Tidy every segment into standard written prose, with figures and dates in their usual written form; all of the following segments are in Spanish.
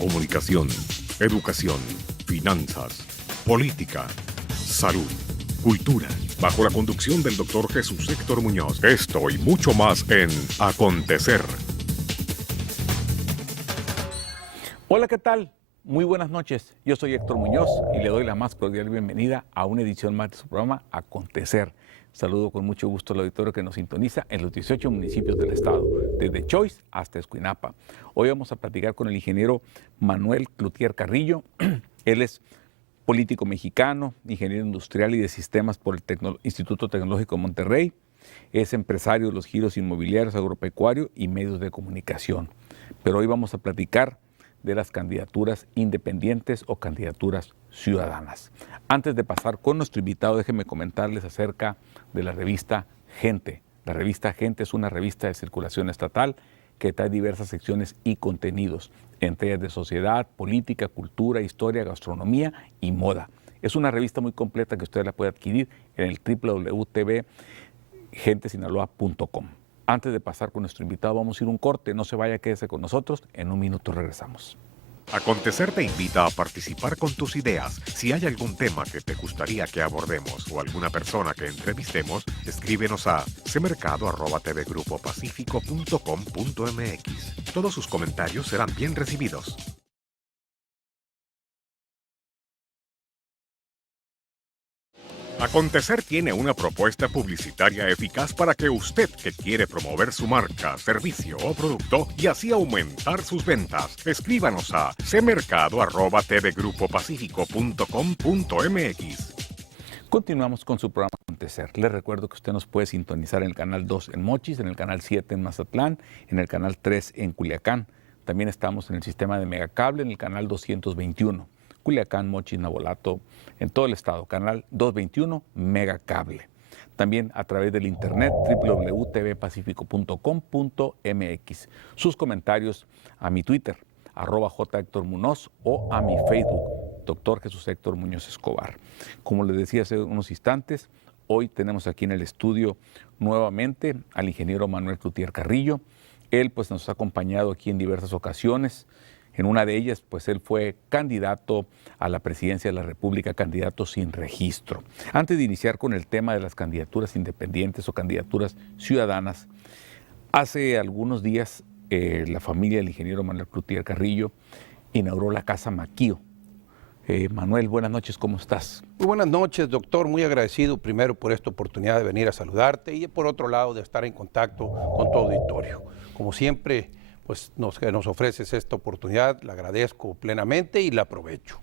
comunicación, educación, finanzas, política, salud, cultura, bajo la conducción del Dr. Jesús Héctor Muñoz. Esto y mucho más en Acontecer. Hola, ¿qué tal? Muy buenas noches. Yo soy Héctor Muñoz y le doy la más cordial bienvenida a una edición más de su programa Acontecer. Saludo con mucho gusto al auditorio que nos sintoniza en los 18 municipios del estado, desde Choice hasta Escuinapa. Hoy vamos a platicar con el ingeniero Manuel Cloutier Carrillo. Él es político mexicano, ingeniero industrial y de sistemas por el Instituto Tecnológico de Monterrey. Es empresario de los giros inmobiliarios, agropecuario y medios de comunicación. Pero hoy vamos a platicar de las candidaturas independientes o candidaturas ciudadanas. Antes de pasar con nuestro invitado, déjenme comentarles acerca de la revista Gente. La revista Gente es una revista de circulación estatal que trae diversas secciones y contenidos, entre ellas de sociedad, política, cultura, historia, gastronomía y moda. Es una revista muy completa que usted la puede adquirir en el www.tvgentesinaloa.com. Antes de pasar con nuestro invitado, vamos a ir a un corte. No se vaya, quédese con nosotros. En un minuto regresamos. Acontecer te invita a participar con tus ideas. Si hay algún tema que te gustaría que abordemos o alguna persona que entrevistemos, escríbenos a cmercado@tvgrupopacifico.com.mx. Todos sus comentarios serán bien recibidos. Acontecer tiene una propuesta publicitaria eficaz para que usted que quiere promover su marca, servicio o producto y así aumentar sus ventas, escríbanos a cmercado@tvgrupopacifico.com.mx. Continuamos con su programa Acontecer. Les recuerdo que usted nos puede sintonizar en el canal 2 en Mochis, en el canal 7 en Mazatlán, en el canal 3 en Culiacán. También estamos en el sistema de Megacable en el canal 221. Culiacán, Mochis, Navolato, en todo el estado, canal 221, Megacable. También a través del internet www.tvpacifico.com.mx. Sus comentarios a mi Twitter, @jhéctormunoz o a mi Facebook, Dr. Jesús Héctor Muñoz Escobar. Como les decía hace unos instantes, hoy tenemos aquí en el estudio nuevamente al ingeniero Manuel Cloutier Carrillo. Él pues nos ha acompañado aquí en diversas ocasiones. En una de ellas, pues él fue candidato a la presidencia de la República, candidato sin registro. Antes de iniciar con el tema de las candidaturas independientes o candidaturas ciudadanas, hace algunos días la familia del ingeniero Manuel Cloutier Carrillo inauguró la Casa Maquío. Manuel, buenas noches, ¿cómo estás? Muy buenas noches, doctor. Muy agradecido primero por esta oportunidad de venir a saludarte y por otro lado de estar en contacto con tu auditorio. Como siempre, pues nos ofreces esta oportunidad, la agradezco plenamente y la aprovecho.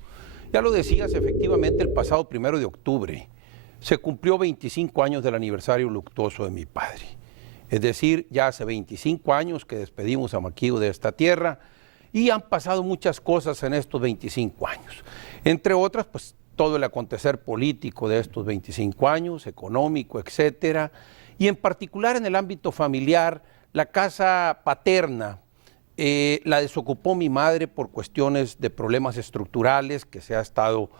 Ya lo decías, efectivamente, el pasado 1 de octubre se cumplió 25 años del aniversario luctuoso de mi padre. Es decir, ya hace 25 años que despedimos a Maquío de esta tierra y han pasado muchas cosas en estos 25 años. Entre otras, pues todo el acontecer político de estos 25 años, económico, etcétera, y en particular en el ámbito familiar, la casa paterna, la desocupó mi madre por cuestiones de problemas estructurales que se ha estado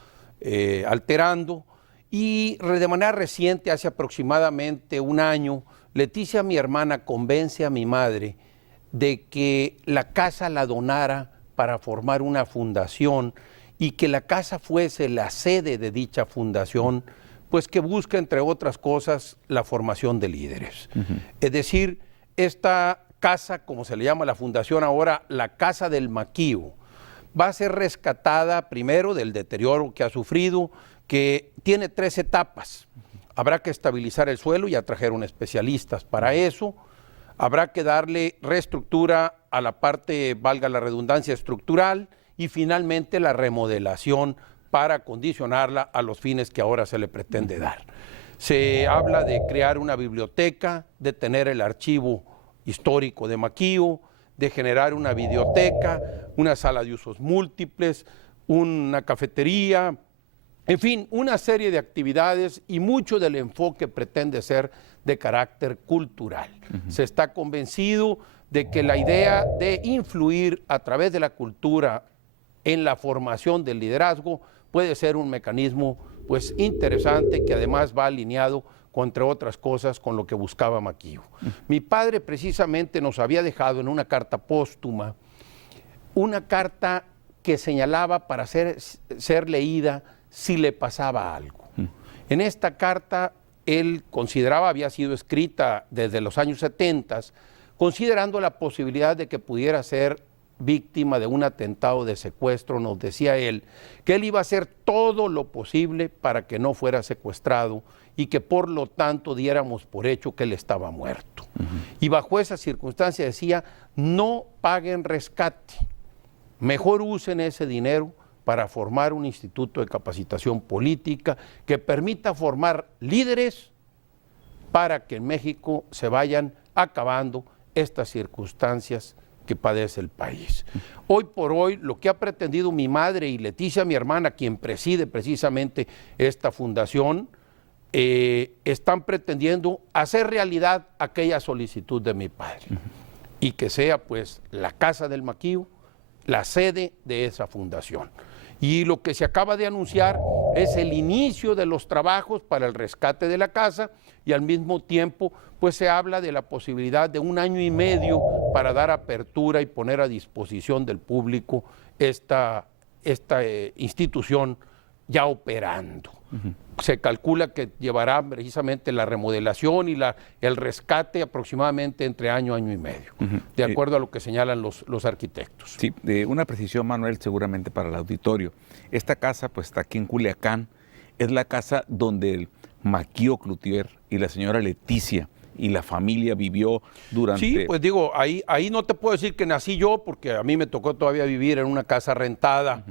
alterando y de manera reciente, hace aproximadamente un año, Leticia, mi hermana, convence a mi madre de que la casa la donara para formar una fundación y que la casa fuese la sede de dicha fundación, pues que busca, entre otras cosas, la formación de líderes. Es decir, esta casa, como se le llama a la fundación ahora, la Casa del Maquío, va a ser rescatada primero del deterioro que ha sufrido, que tiene 3 etapas. Habrá que estabilizar el suelo, ya trajeron especialistas para eso. Habrá que darle reestructura a la parte, valga la redundancia, estructural y finalmente la remodelación para acondicionarla a los fines que ahora se le pretende dar. Se habla de crear una biblioteca, de tener el archivo histórico de Maquío, de generar una videoteca, una sala de usos múltiples, una cafetería, en fin, una serie de actividades y mucho del enfoque pretende ser de carácter cultural. Se está convencido de que la idea de influir a través de la cultura en la formación del liderazgo puede ser un mecanismo pues interesante que además va alineado entre otras cosas con lo que buscaba Maquío. Mi padre precisamente nos había dejado en una carta póstuma una carta que señalaba para ser leída si le pasaba algo. En esta carta él consideraba, había sido escrita desde los años 70, considerando la posibilidad de que pudiera ser víctima de un atentado de secuestro. Nos decía él que él iba a hacer todo lo posible para que no fuera secuestrado y que por lo tanto diéramos por hecho que él estaba muerto. Y bajo esa circunstancia decía, no paguen rescate, mejor usen ese dinero para formar un instituto de capacitación política que permita formar líderes para que en México se vayan acabando estas circunstancias que padece el país. Hoy por hoy, lo que ha pretendido mi madre y Leticia, mi hermana, quien preside precisamente esta fundación, están pretendiendo hacer realidad aquella solicitud de mi padre y que sea pues la Casa del Maquío la sede de esa fundación. Y lo que se acaba de anunciar es el inicio de los trabajos para el rescate de la casa y al mismo tiempo pues se habla de la posibilidad de 1 año y medio para dar apertura y poner a disposición del público esta institución ya operando. Se calcula que llevará precisamente la remodelación y el rescate aproximadamente entre año y medio, de acuerdo a lo que señalan los arquitectos. Sí, una precisión, Manuel, seguramente para el auditorio. Esta casa, pues está aquí en Culiacán, es la casa donde el Maquío Cloutier y la señora Leticia y la familia vivió durante... Sí, pues digo, ahí no te puedo decir que nací yo, porque a mí me tocó todavía vivir en una casa rentada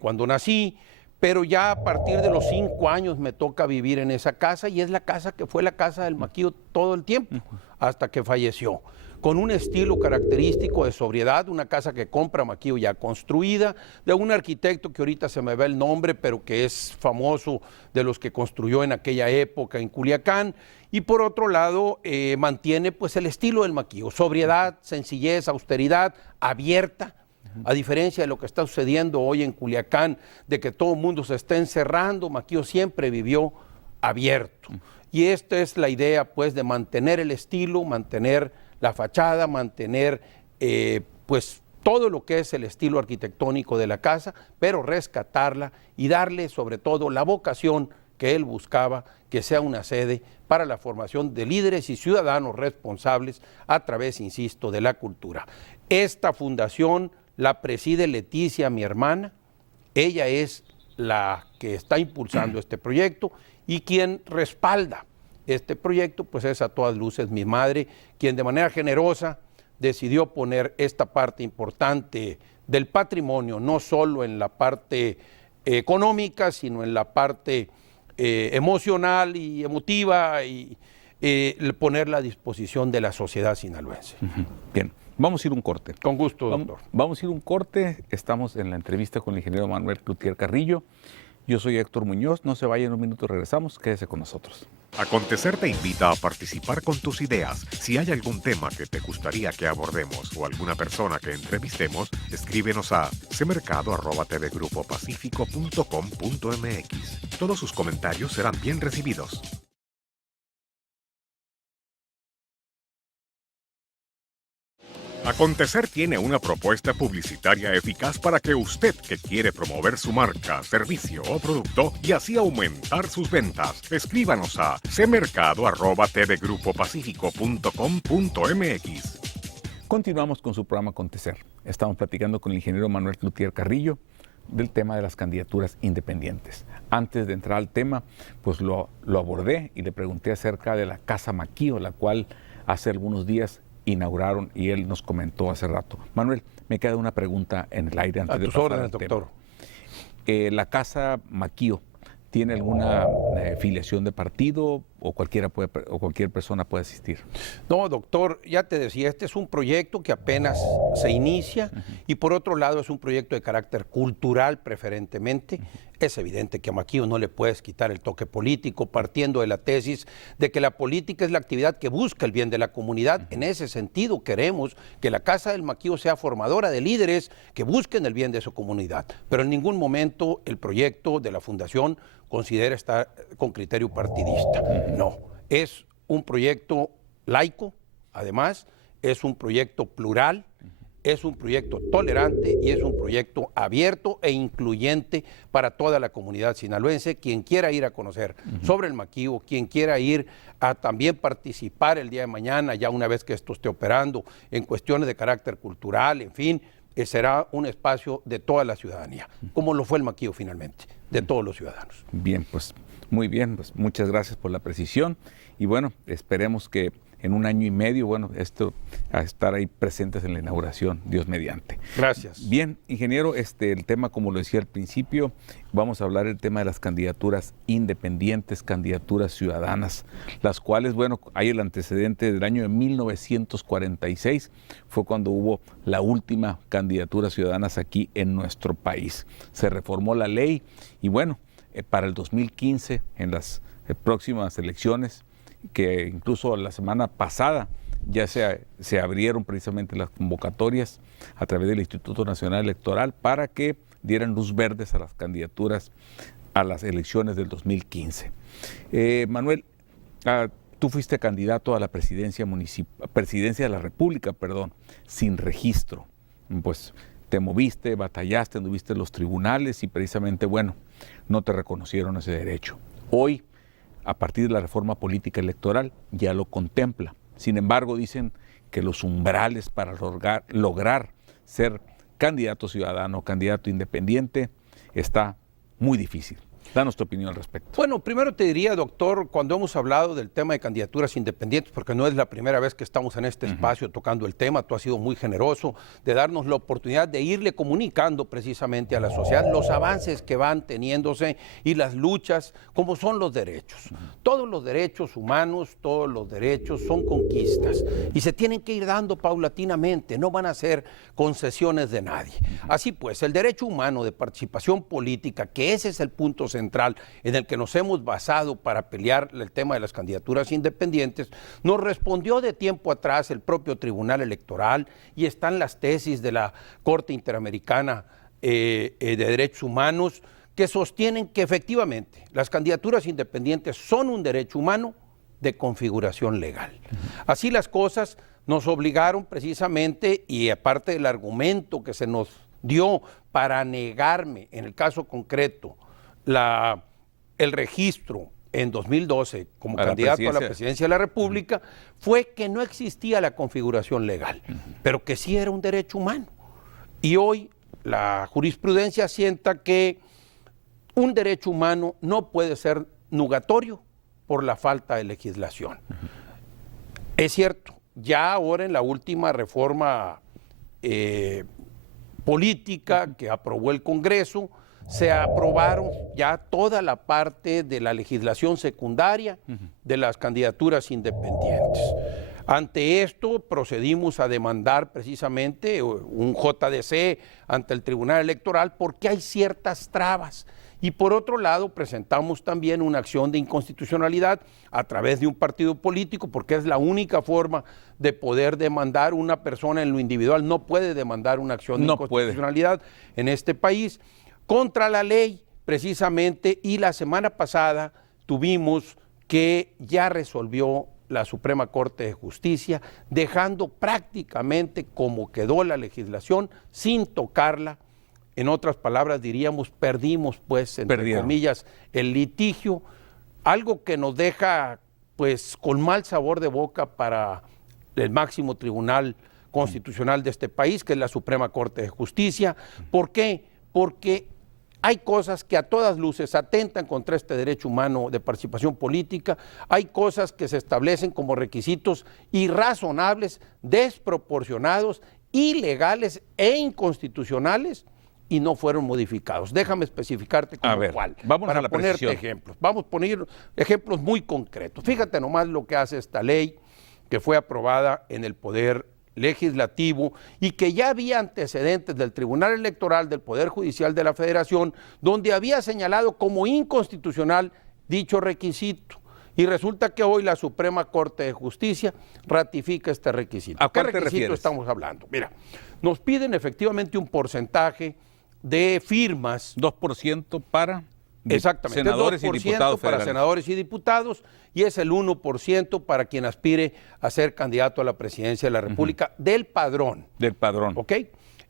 cuando nací, pero ya a partir de los 5 años me toca vivir en esa casa y es la casa que fue la casa del Maquío todo el tiempo, hasta que falleció. Con un estilo característico de sobriedad, una casa que compra Maquío ya construida, de un arquitecto que ahorita se me va el nombre, pero que es famoso de los que construyó en aquella época en Culiacán, y por otro lado mantiene pues el estilo del Maquío, sobriedad, sencillez, austeridad, abierta. A diferencia de lo que está sucediendo hoy en Culiacán, de que todo el mundo se está encerrando, Maquío siempre vivió abierto. Y esta es la idea, pues, de mantener el estilo, mantener la fachada, mantener, pues, todo lo que es el estilo arquitectónico de la casa, pero rescatarla y darle, sobre todo, la vocación que él buscaba, que sea una sede para la formación de líderes y ciudadanos responsables a través, insisto, de la cultura. Esta fundación la preside Leticia, mi hermana. Ella es la que está impulsando este proyecto y quien respalda este proyecto, pues es a todas luces mi madre, quien de manera generosa decidió poner esta parte importante del patrimonio, no solo en la parte económica, sino en la parte emocional y emotiva y ponerla a disposición de la sociedad sinaloense. Bien. Vamos a ir un corte. Con gusto, doctor. Vamos a ir un corte. Estamos en la entrevista con el ingeniero Manuel Cloutier Carrillo. Yo soy Héctor Muñoz. No se vayan, un minuto, regresamos. Quédese con nosotros. Acontecer te invita a participar con tus ideas. Si hay algún tema que te gustaría que abordemos o alguna persona que entrevistemos, escríbenos a cmercado@tvgrupopacifico.com.mx. Todos sus comentarios serán bien recibidos. Acontecer tiene una propuesta publicitaria eficaz para que usted que quiere promover su marca, servicio o producto y así aumentar sus ventas, escríbanos a cmercado@tvgrupopacifico.com.mx. Continuamos con su programa Acontecer. Estamos platicando con el ingeniero Manuel Cloutier Carrillo del tema de las candidaturas independientes. Antes de entrar al tema, pues lo abordé y le pregunté acerca de la Casa Maquío, la cual hace algunos días inauguraron y él nos comentó hace rato. Manuel, me queda una pregunta en el aire antes de pasar al tema. Doctor. ¿La Casa Maquío tiene alguna filiación de partido o cualquier persona puede asistir? No, doctor, ya te decía, este es un proyecto que apenas se inicia y por otro lado es un proyecto de carácter cultural preferentemente. Es evidente que a Maquío no le puedes quitar el toque político, partiendo de la tesis de que la política es la actividad que busca el bien de la comunidad. En ese sentido queremos que la Casa del Maquío sea formadora de líderes que busquen el bien de su comunidad, pero en ningún momento el proyecto de la Fundación considera estar con criterio partidista. No, es un proyecto laico, además, es un proyecto plural, es un proyecto tolerante y es un proyecto abierto e incluyente para toda la comunidad sinaloense. Quien quiera ir a conocer sobre el maquis, quien quiera ir a también participar el día de mañana, ya una vez que esto esté operando, en cuestiones de carácter cultural, en fin, será un espacio de toda la ciudadanía, como lo fue el maquis finalmente, de todos los ciudadanos. Bien, pues muy bien, pues muchas gracias por la precisión y bueno, esperemos que en un año y medio, bueno, a estar ahí presentes en la inauguración, Dios mediante. Gracias. Bien, ingeniero, el tema, como lo decía al principio, vamos a hablar del tema de las candidaturas independientes, candidaturas ciudadanas, las cuales, bueno, hay el antecedente del año de 1946, fue cuando hubo la última candidatura ciudadanas aquí en nuestro país. Se reformó la ley y bueno, para el 2015, en las próximas elecciones, que incluso la semana pasada ya se abrieron precisamente las convocatorias a través del Instituto Nacional Electoral para que dieran luz verdes a las candidaturas a las elecciones del 2015. Manuel, tú fuiste candidato a la presidencia de la República, sin registro. Pues te moviste, batallaste, anduviste en los tribunales y precisamente, bueno, no te reconocieron ese derecho. Hoy, a partir de la reforma política electoral, ya lo contempla. Sin embargo, dicen que los umbrales para lograr ser candidato ciudadano, candidato independiente, está muy difícil. Danos tu opinión al respecto. Bueno, primero te diría, doctor, cuando hemos hablado del tema de candidaturas independientes, porque no es la primera vez que estamos en este espacio tocando el tema, tú has sido muy generoso de darnos la oportunidad de irle comunicando precisamente a la sociedad los avances que van teniéndose y las luchas, como son los derechos. Todos los derechos humanos, todos los derechos son conquistas y se tienen que ir dando paulatinamente, no van a ser concesiones de nadie. Así pues, el derecho humano de participación política, que ese es el punto central en el que nos hemos basado para pelear el tema de las candidaturas independientes, nos respondió de tiempo atrás el propio Tribunal Electoral y están las tesis de la Corte Interamericana de Derechos Humanos que sostienen que efectivamente las candidaturas independientes son un derecho humano de configuración legal. Así las cosas nos obligaron precisamente, y aparte del argumento que se nos dio para negarme, en el caso concreto, el registro en 2012 como candidato a la presidencia de la República, fue que no existía la configuración legal, pero que sí era un derecho humano. Y hoy la jurisprudencia asienta que un derecho humano no puede ser nugatorio por la falta de legislación. Es cierto, ya ahora en la última reforma política que aprobó el Congreso, se aprobaron ya toda la parte de la legislación secundaria de las candidaturas independientes. Ante esto procedimos a demandar precisamente un JDC ante el Tribunal Electoral porque hay ciertas trabas. Y por otro lado presentamos también una acción de inconstitucionalidad a través de un partido político, porque es la única forma de poder demandar. Una persona en lo individual no puede demandar una acción de inconstitucionalidad en este país contra la ley precisamente, y la semana pasada tuvimos que ya resolvió la Suprema Corte de Justicia, dejando prácticamente como quedó la legislación sin tocarla. En otras palabras diríamos, perdimos pues, entre comillas, el litigio, algo que nos deja pues con mal sabor de boca para el máximo tribunal constitucional de este país, que es la Suprema Corte de Justicia. ¿Por qué? Porque hay cosas que a todas luces atentan contra este derecho humano de participación política, hay cosas que se establecen como requisitos irrazonables, desproporcionados, ilegales e inconstitucionales y no fueron modificados. Déjame especificarte cuál. Vamos para a la ponerte precisión. ejemplos. Vamos a poner ejemplos muy concretos. Fíjate nomás lo que hace esta ley que fue aprobada en el Poder Legislativo y que ya había antecedentes del Tribunal Electoral, del Poder Judicial de la Federación, donde había señalado como inconstitucional dicho requisito. Y resulta que hoy la Suprema Corte de Justicia ratifica este requisito. ¿A cuál ¿Qué te requisito refieres? estamos hablando? Mira, nos piden efectivamente un porcentaje de firmas. 2% para Exactamente, senadores el 2% y diputados para federales. senadores y diputados y es el 1% para quien aspire a ser candidato a la presidencia de la República del padrón. Del padrón. ¿Ok?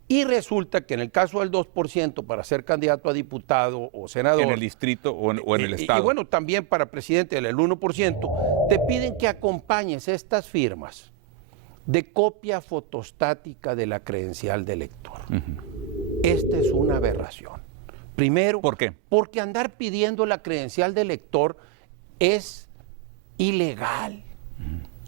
Y resulta que en el caso del 2% para ser candidato a diputado o senador. En el distrito o en el estado. Y bueno, también para presidente del 1%, te piden que acompañes estas firmas de copia fotostática de la credencial de elector. Esta es una aberración. Primero, ¿Por qué? porque andar pidiendo la credencial de elector es ilegal.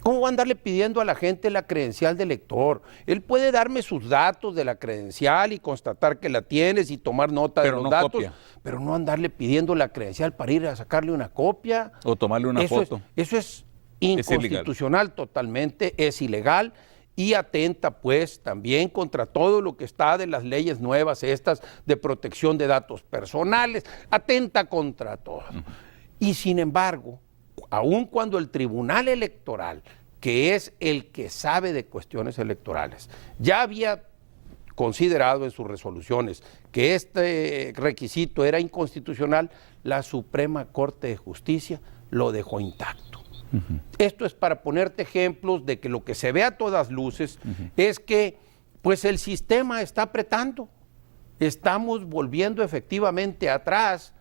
¿Cómo va a andarle pidiendo a la gente la credencial de elector? Él puede darme sus datos de la credencial y constatar que la tienes y tomar nota de Pero los no datos, copia. pero no andarle pidiendo la credencial para ir a sacarle una copia. O tomarle una foto. Eso es ilegal. inconstitucional totalmente, es ilegal y atenta pues también contra todo lo que está de las leyes nuevas estas de protección de datos personales, atenta contra todo. Y sin embargo, aun cuando el Tribunal Electoral, que es el que sabe de cuestiones electorales, ya había considerado en sus resoluciones que este requisito era inconstitucional, la Suprema Corte de Justicia lo dejó intacto. Esto es para ponerte ejemplos de que lo que se ve a todas luces es que pues el sistema está apretando, estamos volviendo efectivamente atrás,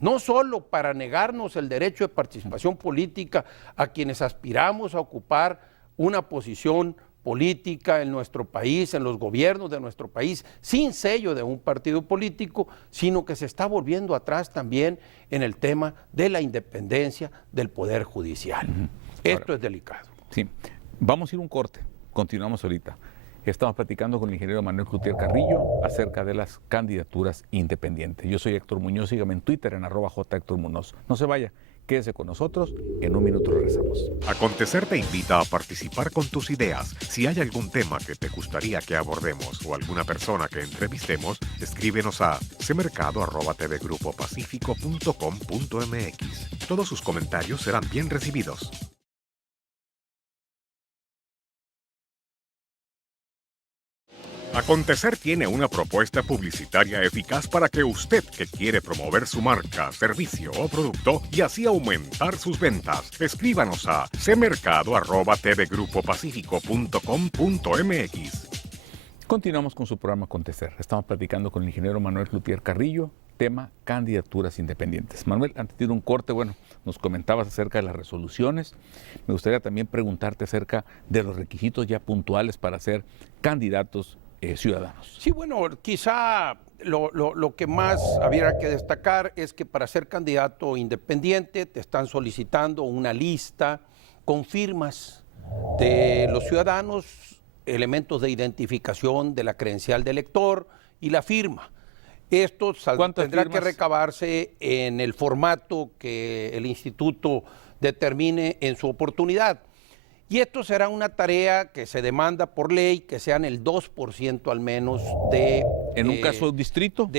no solo para negarnos el derecho de participación política a quienes aspiramos a ocupar una posición política en nuestro país, en los gobiernos de nuestro país, sin sello de un partido político, sino que se está volviendo atrás también en el tema de la independencia del Poder Judicial. Esto es delicado. Sí. Vamos a ir a un corte. Continuamos ahorita. Estamos platicando con el ingeniero Manuel Cloutier Carrillo acerca de las candidaturas independientes. Yo soy Héctor Muñoz, sígame en Twitter en @jhéctormuñoz. No se vaya, quédese con nosotros, en un minuto regresamos. Acontecer te invita a participar con tus ideas. Si hay algún tema que te gustaría que abordemos o alguna persona que entrevistemos, escríbenos a cmercado@tvgrupopacifico.com.mx. Todos sus comentarios serán bien recibidos. Acontecer tiene una propuesta publicitaria eficaz para que usted que quiere promover su marca, servicio o producto y así aumentar sus ventas, escríbanos a cmercado@tvgrupopacifico.com.mx. Continuamos con su programa Acontecer. Estamos platicando con el ingeniero Manuel Cloutier Carrillo, tema candidaturas independientes. Manuel, antes de ir a un corte, bueno, nos comentabas acerca de las resoluciones. Me gustaría también preguntarte acerca de los requisitos ya puntuales para ser candidatos ciudadanos. Sí, bueno, quizá lo que más habría que destacar es que para ser candidato independiente te están solicitando una lista con firmas de los ciudadanos, elementos de identificación de la credencial de elector y la firma. Esto tendrá que recabarse en el formato que el instituto determine en su oportunidad. Y esto será una tarea que se demanda por ley, que sean el 2% al menos de... ¿En un caso distrito?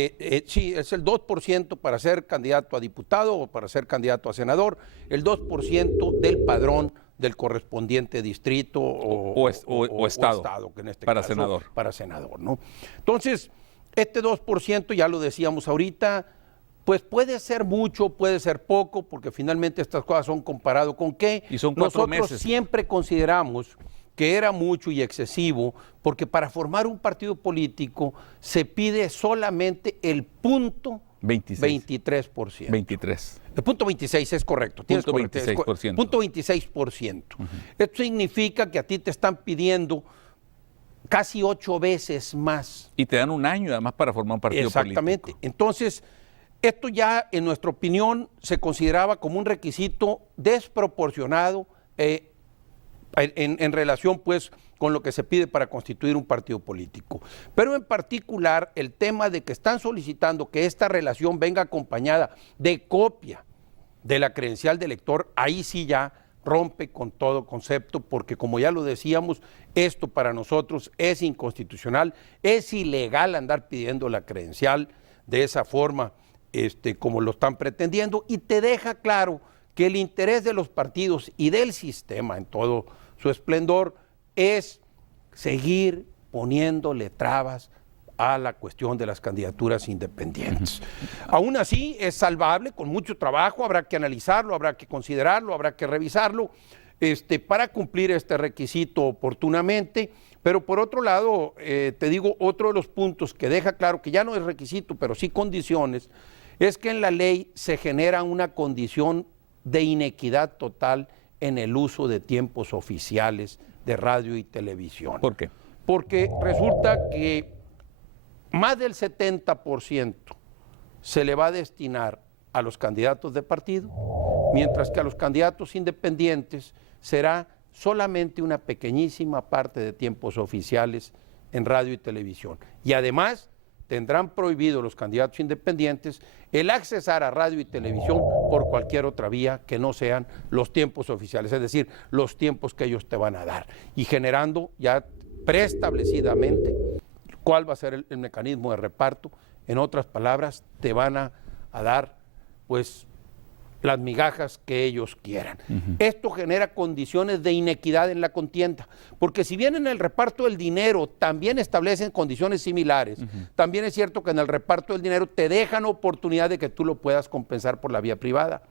Sí, es el 2% para ser candidato a diputado o para ser candidato a senador, el 2% del padrón del correspondiente distrito o estado, que en este para caso, senador. Para senador, ¿no? Entonces, este 2%, ya lo decíamos ahorita, pues puede ser mucho, puede ser poco, porque finalmente estas cosas son comparado con qué. Y son 4 meses. Nosotros siempre consideramos que era mucho y excesivo, porque para formar un partido político se pide solamente el punto 23%. 23. El punto 26 es correcto. Punto 26%. Punto 26%. Esto significa que a ti te están pidiendo casi 8 veces más. Y te dan un año además para formar un partido político. Exactamente. Entonces, esto ya, en nuestra opinión, se consideraba como un requisito desproporcionado en relación, pues, con lo que se pide para constituir un partido político. Pero en particular, el tema de que están solicitando que esta relación venga acompañada de copia de la credencial de elector, ahí sí ya rompe con todo concepto, porque como ya lo decíamos, esto para nosotros es inconstitucional, es ilegal andar pidiendo la credencial de esa forma, como lo están pretendiendo, y te deja claro que el interés de los partidos y del sistema en todo su esplendor es seguir poniéndole trabas a la cuestión de las candidaturas independientes. Aún así, es salvable, con mucho trabajo, habrá que analizarlo, habrá que considerarlo, habrá que revisarlo, para cumplir este requisito oportunamente. Pero por otro lado, te digo, otro de los puntos que deja claro que ya no es requisito, pero sí condiciones, es que en la ley se genera una condición de inequidad total en el uso de tiempos oficiales de radio y televisión. ¿Por qué? Porque resulta que más del 70% se le va a destinar a los candidatos de partido, mientras que a los candidatos independientes será solamente una pequeñísima parte de tiempos oficiales en radio y televisión. Y además tendrán prohibido los candidatos independientes el accesar a radio y televisión por cualquier otra vía que no sean los tiempos oficiales, es decir, los tiempos que ellos te van a dar, y generando ya preestablecidamente cuál va a ser el mecanismo de reparto. En otras palabras, te van a dar pues las migajas que ellos quieran. Esto genera condiciones de inequidad en la contienda, porque si bien en el reparto del dinero también establecen condiciones similares, también es cierto que en el reparto del dinero te dejan oportunidad de que tú lo puedas compensar por la vía privada,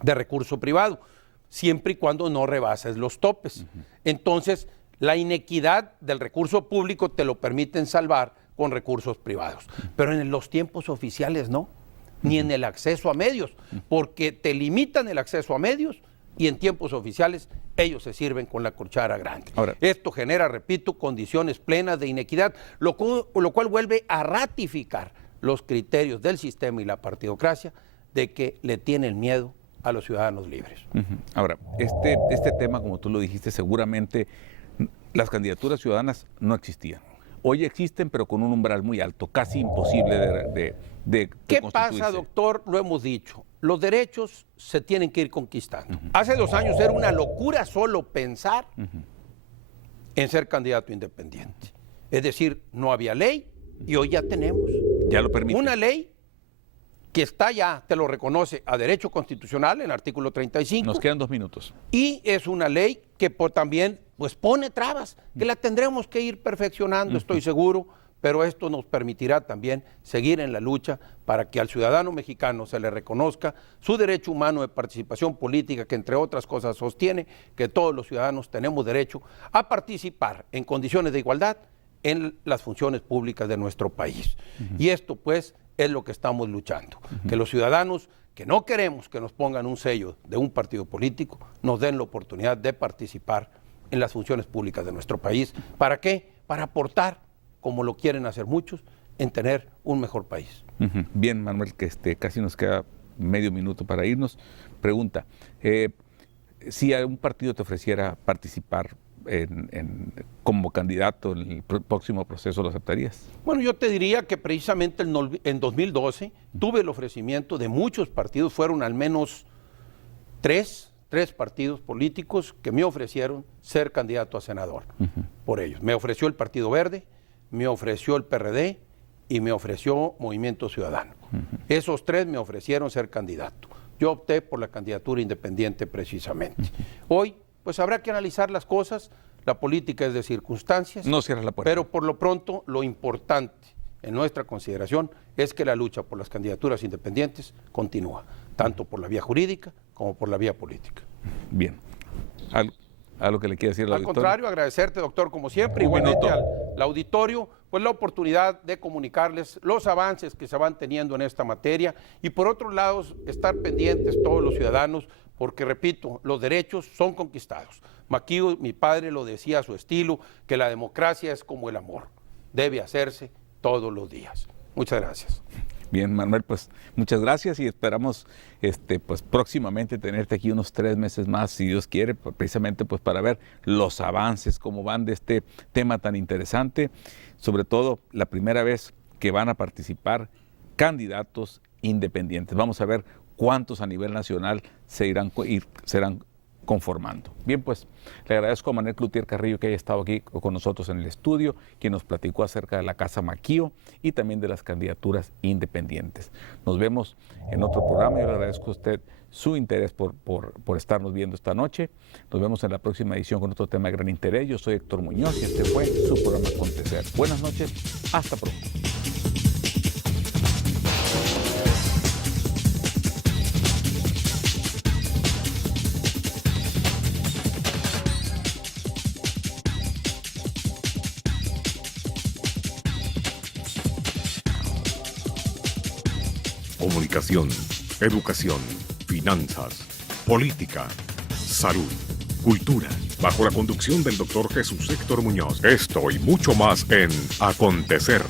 de recurso privado, siempre y cuando no rebases los topes. Entonces, la inequidad del recurso público te lo permiten salvar con recursos privados, pero en los tiempos oficiales no, ni en el acceso a medios, porque te limitan el acceso a medios y en tiempos oficiales ellos se sirven con la cuchara grande. Ahora, esto genera, repito, condiciones plenas de inequidad, lo cual vuelve a ratificar los criterios del sistema y la partidocracia de que le tienen miedo a los ciudadanos libres. Ahora, este tema, como tú lo dijiste, seguramente las candidaturas ciudadanas no existían. Hoy existen, pero con un umbral muy alto, casi imposible de ¿Qué constituirse. pasa, doctor? Lo hemos dicho, los derechos se tienen que ir conquistando. Hace 2 años era una locura solo pensar en ser candidato independiente. Es decir, no había ley y hoy ya tenemos. Ya lo permite. Una ley que está ya, te lo reconoce a derecho constitucional en el artículo 35. Nos quedan 2 minutos. Y es una ley que también pues pone trabas, que la tendremos que ir perfeccionando, estoy seguro, pero esto nos permitirá también seguir en la lucha para que al ciudadano mexicano se le reconozca su derecho humano de participación política, que entre otras cosas sostiene que todos los ciudadanos tenemos derecho a participar en condiciones de igualdad en las funciones públicas de nuestro país. Y esto pues es lo que estamos luchando, que los ciudadanos que no queremos que nos pongan un sello de un partido político, nos den la oportunidad de participar en las funciones públicas de nuestro país. ¿Para qué? Para aportar, como lo quieren hacer muchos, en tener un mejor país. Bien, Manuel, que casi nos queda medio minuto para irnos. Pregunta, si un partido te ofreciera participar como candidato en el próximo proceso, ¿lo aceptarías? Bueno, yo te diría que precisamente en 2012 tuve el ofrecimiento de muchos partidos, fueron al menos tres partidos políticos que me ofrecieron ser candidato a senador por ellos. Me ofreció el Partido Verde, me ofreció el PRD y me ofreció Movimiento Ciudadano. Esos 3 me ofrecieron ser candidato. Yo opté por la candidatura independiente precisamente. Hoy, pues habrá que analizar las cosas, la política es de circunstancias. No cierras la puerta. Pero por lo pronto, lo importante en nuestra consideración es que la lucha por las candidaturas independientes continúa, tanto por la vía jurídica como por la vía política. Bien. ¿Algo que le quiera decir al auditorio? Al contrario, agradecerte, doctor, como siempre, igualmente al auditorio, pues la oportunidad de comunicarles los avances que se van teniendo en esta materia y por otro lado, estar pendientes todos los ciudadanos, porque repito, los derechos son conquistados. Maquillo, mi padre, lo decía a su estilo, que la democracia es como el amor, debe hacerse todos los días. Muchas gracias. Bien, Manuel, pues muchas gracias y esperamos pues próximamente tenerte aquí unos 3 meses más, si Dios quiere, precisamente pues para ver los avances, cómo van de este tema tan interesante, sobre todo la primera vez que van a participar candidatos independientes. Vamos a ver cuántos a nivel nacional serán conformando. Bien, pues le agradezco a Manuel Cloutier Carrillo que haya estado aquí con nosotros en el estudio, quien nos platicó acerca de la Casa Maquío y también de las candidaturas independientes. Nos vemos en otro programa. Yo le agradezco a usted su interés por estarnos viendo esta noche. Nos vemos en la próxima edición con otro tema de gran interés. Yo soy Héctor Muñoz y este fue su programa Acontecer. Buenas noches, hasta pronto. Comunicación, educación, finanzas, política, salud, cultura, bajo la conducción del doctor Jesús Héctor Muñoz. Esto y mucho más en Acontecer.